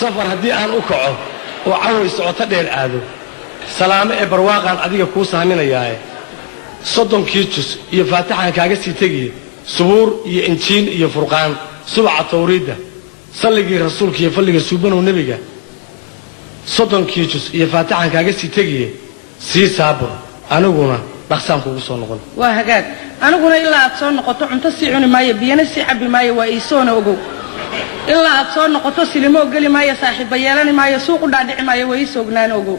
safar haddii aan u kaco oo caways socoto dheer aado salaamo ee barwaaqaan adiga kuu saaminayaae 30 juz iyo faatixaan kaaga sii tegiye subuur iyo injiil iyo furqaan subaca tawriidda salligii rasuulka iyo falliga suubanow nebiga 30 juz iyo faatixaan kaaga sii tegiye sii saabur aniguna dhaqsaan kugu soo noqon waa hagaag aniguna ilaa aad soo noqoto cunto sii cuni maayo biyana sii cabbi maayo waa iisoona ogow ilaa aad soo noqoto silimo geli maayo saaxiiba yeelani maayo suuq u dhaadhici maayo waa ii soognaan ogow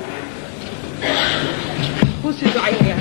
kusii ducaynaya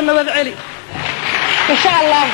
نبض علي إن شاء الله